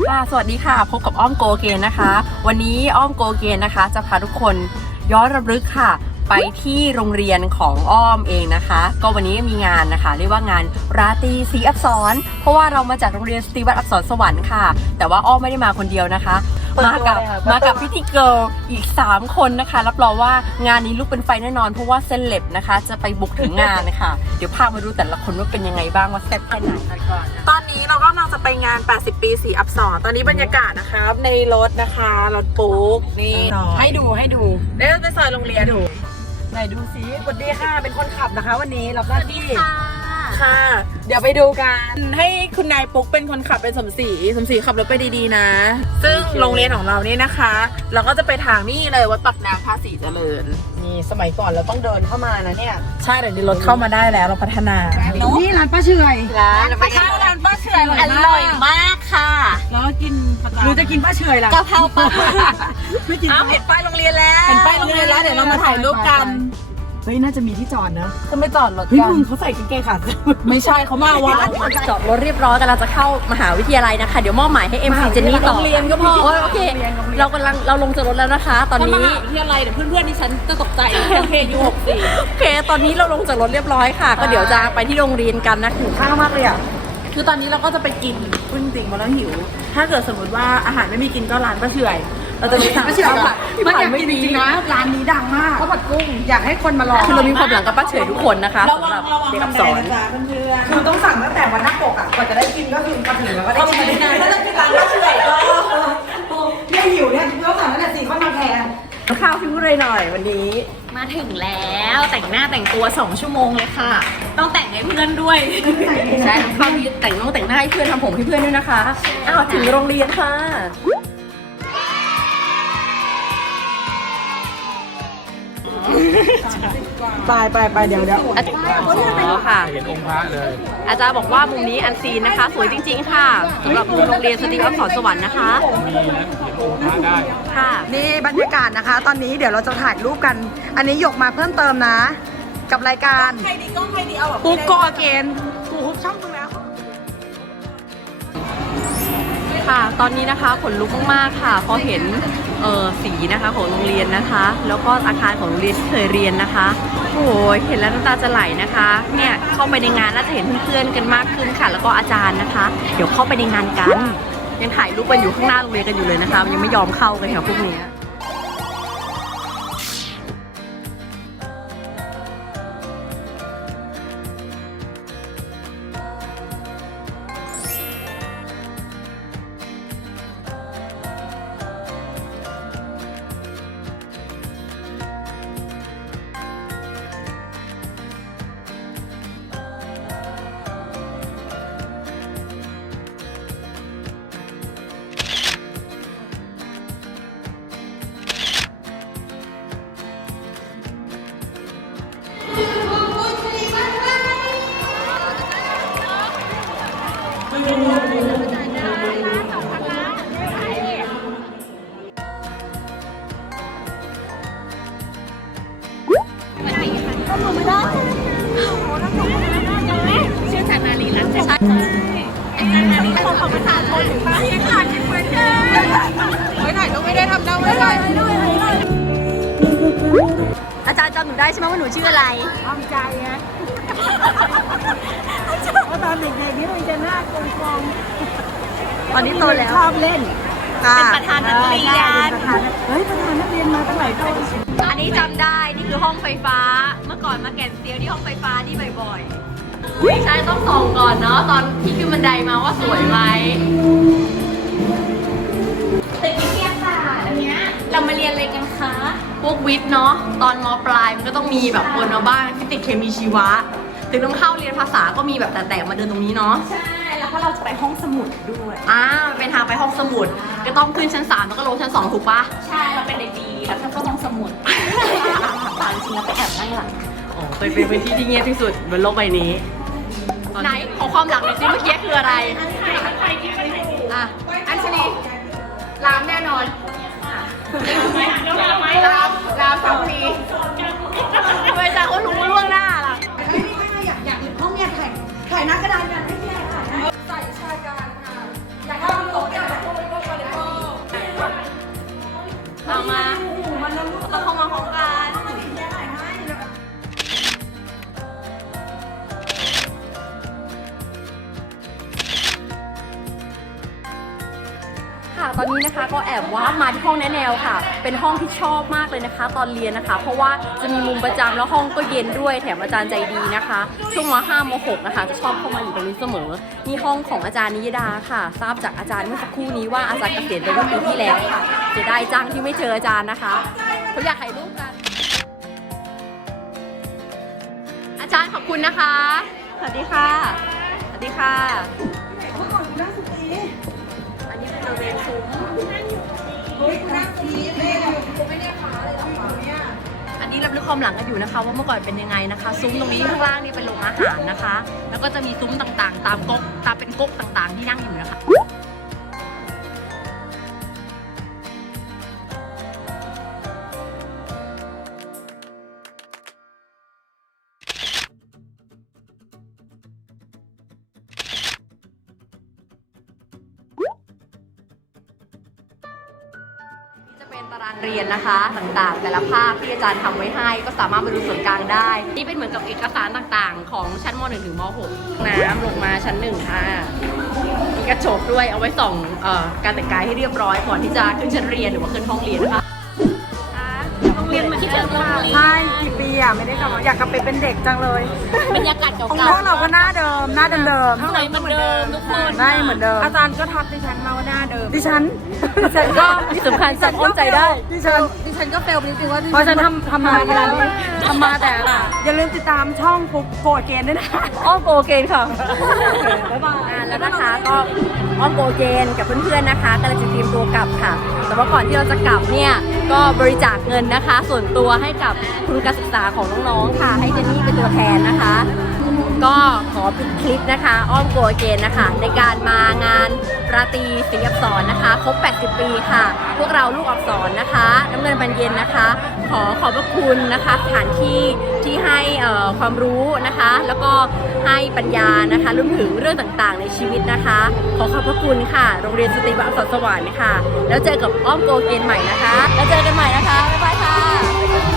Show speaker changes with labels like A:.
A: สวัสดีค่ะพบกับอ้อมโกเกนนะคะวันนี้อ้อมโกเกนนะคะจะพาทุกคนย้อนรำลึกค่ะไปที่โรงเรียนของอ้อมเองนะคะก็วันนี้มีงานนะคะเรียกว่างานราตรีศรีอักษรเพราะว่าเรามาจากโรงเรียนสตรีวัฒน์อักษรสวรรค์ค่ะแต่ว่าอ้อมไม่ได้มาคนเดียวนะคะมากับพิธีเกิร์ลอีก3คนนะคะรับรองว่างานนี้ลุกเป็นไฟแน่นอนเพราะว่าเซเลบนะคะจะไปบุกถึงงานนะคะเดี๋ยวพามาดูแต่ละคนว่าเป็นยังไงบ้างว่าแซ่บแค่ไหนตอนนี้เราก็กำลังจะไปงาน80ปีศรีอักษรตอนนี้บรรยากาศนะคะในรถนะคะรถปุ๊กนี่ให้ดูเดี๋ยวไปซอยโรงเรียนดูไหนดูสิสวัสดีค่ะเป็นคนขับนะคะวันนี้รับหน้าที่ค่ะเดี๋ยวไปดูกันให้คุณนายปุ๊กเป็นคนขับเป็นสมศรีขับรถไปดีๆนะซึ่งโรงเรียนของเรานี่นะคะเราก็จะไปทางนี่เลยวัดปากน้ำภาษีเจริญนี่สมัยก่อนเราต้องเดินเข้ามานะเนี่ยใช่เดี๋ยวนี้รถเข้ามาได้แล้วเราพัฒนา
B: นี่ร้านป้าเฉย
A: ร้านป้าเฉยอร่อยมากค่ะ
B: แล้วกินหรือจะกินป้าเฉยล่ะ
A: กะเพราปลา
B: ไม่กิน
A: เห็นป้ายโรงเรียนแล้วเดี๋ยวเรามาถ่ายรูปกัน
B: เฮ้ยน่าจะมีที่จอดนะ
A: เขาไม่จอดรถกัน
B: เฮ้ยมึงเขาใส่กางเกงขาสั้น
A: ไม่ใช่เขามาวัดจอดรถเรียบร้อยกันเราจะเข้ามหาวิทยาลัยนะคะเดี๋ยวมอบหมายให้ MC เจนนี่ต่อ
B: เรียนก็พอ
A: โอเคเราลงจากรถแล้วนะคะตอนนี้
B: มหาวิทยาลัยเดี๋ยวเพื่อนๆดิฉันจะตกใจเพจอยู่64
A: โอเคตอนนี้เราลงจากรถเรียบร้อยค่ะก็เดี๋ยวจะไปที่โรงเรียนกันนะหิวข้าวมากเลยอ่ะ
B: คือตอนนี้เราก็จะไปกินพูดจริงๆมาแล้วหิวถ้าเกิดสมมติว่าอาหารไม่มีกินก็ร้านป้าเฉยเราจะไปสั่งป้าเฉยค่ะมันอยากกินจริงๆนะร้านนี้ดังมากข้าวผัดกุ้งอยากให้คนมาลอง
A: คือเรามีความหลังกับป้าเฉยทุกคนนะคะ
B: สำหรับเด็กอักษรคือต้องสั่งตั้งแต่วันหน้าปกอ่ะกว่าจะได้กินก็คือมาถึงแล้วก็ได้กินถ้าจะกินร้านป้าเฉยก็เนี่ยหิวเนี่ยเพื่อสั่งตั้งแต่4 ข้าวมาแทน
A: ข้าวพิ้วเลยหน่อยวันนี้
C: มาถึงแล้วแต่งหน้าแต่งตัว2 ชั่วโมงเลยค่ะต้องแต่งให้เพื่อนด้วย
A: ใช่ตอนนี้แต่งหน้าให้เพื่อนทำผมให้เพื่อนด้วยนะคะอ้าวถึงโรงเรียนค่ะ
B: ไปเดี๋ยว
A: อาจารย์ค่ะ
D: เห็นองค์พระเลย
A: อาจารย์บอกว่ามุมนี้อันซีนนะคะสวยจริงๆค่ะสำหรับมุมโรงเรียนสตรีอักษรสวรรค์นะคะ
D: มีนะเห็นองค์พระได้
A: ค่ะ
B: นี่บรรยากาศนะคะตอนนี้เดี๋ยวเราจะถ่ายรูปกันอันนี้ยกมาเพิ่มเติมนะกับรายการใครดีเอา
A: ปุ๊กโกเกน
B: กูฮุบช่องตรงแล้ว
A: ค่ะตอนนี้นะคะขนลุกมากๆค่ะพอเห็นสีนะคะของโรงเรียนนะคะแล้วก็อาคารของโรงเรียนที่เคยเรียนนะคะโอ้ยเห็นแล้วน้ำตาจะไหลนะคะเนี่ยเข้าไปในงานแล้วจะเห็นเพื่อนๆกันมากขึ้นค่ะแล้วก็อาจารย์นะคะเดี๋ยวเข้าไปในงานกันยังถ่ายรูปกันอยู่ข้างหน้าโรงเรียนกันอยู่เลยนะคะยังไม่ยอมเข้ากันค่ะพวกนี้
C: ชื่อจันนารีรัตน์ใช่ไหมจันนารีของประชาชนถึงบ้านยังขาดเหมือนเดิมไม่ถ่ายรูปไม่ได้ทำได้ไม่ได้
A: อาจารย์จำหนูได้ใช่ไหมว่าหนูชื่ออะไร
B: อ้อมใจไงเพราะตอนเด็กๆนี่มันจะหน้าโกง
A: ตอนนี้โตแล้ว
B: ชอบเล่น
C: เป็นประธานนักเรียน
B: เฮ้ยประธานนักเรียนมาตั้งหลายคน
A: อันนี้จำได้นี่คือห้องไฟฟ้าเมื่อก่อนมาแก่นเซียวที่ห้องไฟฟ้านี่บ่อยๆใช่ต้องส่องก่อนเนาะตอนที่ขึ้นบันไดมาว่าสวยไหม
C: ตึกวิทยาศาสตร์อันเนี้ยเรามาเรียนอะไรกันคะ
A: พวกวิทย์เนาะตอนม.ปลายมันก็ต้องมีแบบปนมาบ้างฟิสิกส์เคมีชีวะถึงต้องเข้าเรียนภาษาก็มีแบบแต่มาเดินตรงนี้เนาะ
C: ใช่แล้วก็เราจะไปห้องสมุดด้วย
A: เป็นทางไปห้องสมุดก็ต้องขึ้นชั้น3แล้วก็ลงชั้น2ถูกปะ
C: ใช่เราเป็นเด็กดีแล้วก็ห้องสมุดตอนจริงเราไปแอบนั่งหลัง
A: เป็นพื้นที่ที่เงียบที่สุดบนโลกใบนี้ไหนของความหลังหน่อยสิเมื่อกี้คืออะไรอัญชลีรามแน่นอนรามสองทีทำไมจ๊ะเขารู้ล่วงหน้าล่ะ
B: อยากห้องเนี่ยถ่ายหน้ากระดานกันให้พี่ถ่ายใส่ชายการค่ะอยากให้มันโตเนี่ย
A: ตอนนี้นะคะก็แอบว้ามาที่ห้องแนะแนวค่ะเป็นห้องที่ชอบมากเลยนะคะตอนเรียนนะคะเพราะว่าจะมีมุมประจำแล้วห้องก็เย็นด้วยแถมอาจารย์ใจดีนะคะช่วงม.5 ม.6 นะคะจะชอบเข้ามาอยู่ตรงนี้เสมอนี่ห้องของอาจารย์นิยดาค่ะทราบจากอาจารย์เมื่อสักครู่นี้ว่าอาจารย์เกษียณไปเมื่อปีที่แล้วค่ะจะได้จังที่ไม่เจออาจารย์นะคะเขาอยากถ่ายรูปกันอาจารย์ขอบคุณนะคะสวัสดีค่ะสวัสดีค่ะอันนี้เป็นบริเวณซุ้มอันนี้รับลึกความหลังกันอยู่นะคะว่าเมื่อก่อนเป็นยังไงนะคะซุ้มตรงนี้ข้างล่างนี่เป็นโรงอาหารนะคะแล้วก็จะมีซุ้มต่างๆตามก๊กตามเป็นก๊กต่างๆที่นั่งอยู่นะคะเป็นตารางเรียนนะคะต่างๆแต่ละภาคที่อาจารย์ทำไว้ให้ก็สามารถมาดูส่วนกลางได้นี่เป็นเหมือนกับเอกสารต่างๆของชั้นม.1 ถึงม.6 น้ำลงมาชั้น1ค่ะมีกระจกด้วยเอาไว้ส่องการแต่งกายให้เรียบร้อยก่อนที่จะขึ้นชั้นเรียนหรือว่าขึ้นห้องเรียนนะคะโรงเรียนเหมือนเดิม
B: ใช่กี่ปีอ่ะไม่ได้กลับมาอยากกลับไปเป็นเด็กจังเลย
A: บรรยากาศเก่า
B: พวกเราก็หน้าเดิมหน้าเดิม
A: ข้างในเหมือนเดิมทุกคน
B: ได้เหมือนเดิม
C: อาจารย์ก็ทักดิฉันมาว่าหน้าเดิม
B: ดิฉัน
A: ก็ที่สำคัญจำอ้อมใจได้
B: ดิฉันก็เฟลไปนิดนึงว่า
C: เพราะฉันทำมาเวลานี้ทำมาแต่ละ
B: อย่าลืมติดตามช่องปุ๊บโกดเกนด้วยนะ
A: อ้อมโกเกนค่ะ
B: บ๊ายบาย
A: แล้วนะคะก็อ้อมโกเกนกับเพื่อนๆนะคะกำลังจะเตรียมตัวกลับค่ะ แต่ว่าก่อนที่เราจะกลับเนี่ยก็บริจาคเงินนะคะ ส่วนตัวให้กับทุนการศึกษาของน้องๆค่ะ ให้เจนนี่เป็นตัวแทนนะคะ ก็ขอปิดคลิปนะคะอ้อมโกเกนนะคะในการมางานราตรีศรีอักษรนะคะครบ 80 ปีค่ะ พวกเราลูกอักษรนะคะน้ำเงินบรรเย็นนะคะ ขอขอบพระคุณนะคะสถานที่ที่ให้ความรู้นะคะ แล้วก็ให้ปัญญานะคะรวมถึงเรื่องต่างๆในชีวิตนะคะ ขอขอบพระคุณค่ะโรงเรียนสตรีอักษรสวรรค์ค่ะแล้วเจอกับอ้อมโกเกนใหม่นะคะแล้วเจอกันใหม่นะคะบ๊ายบายค่ะ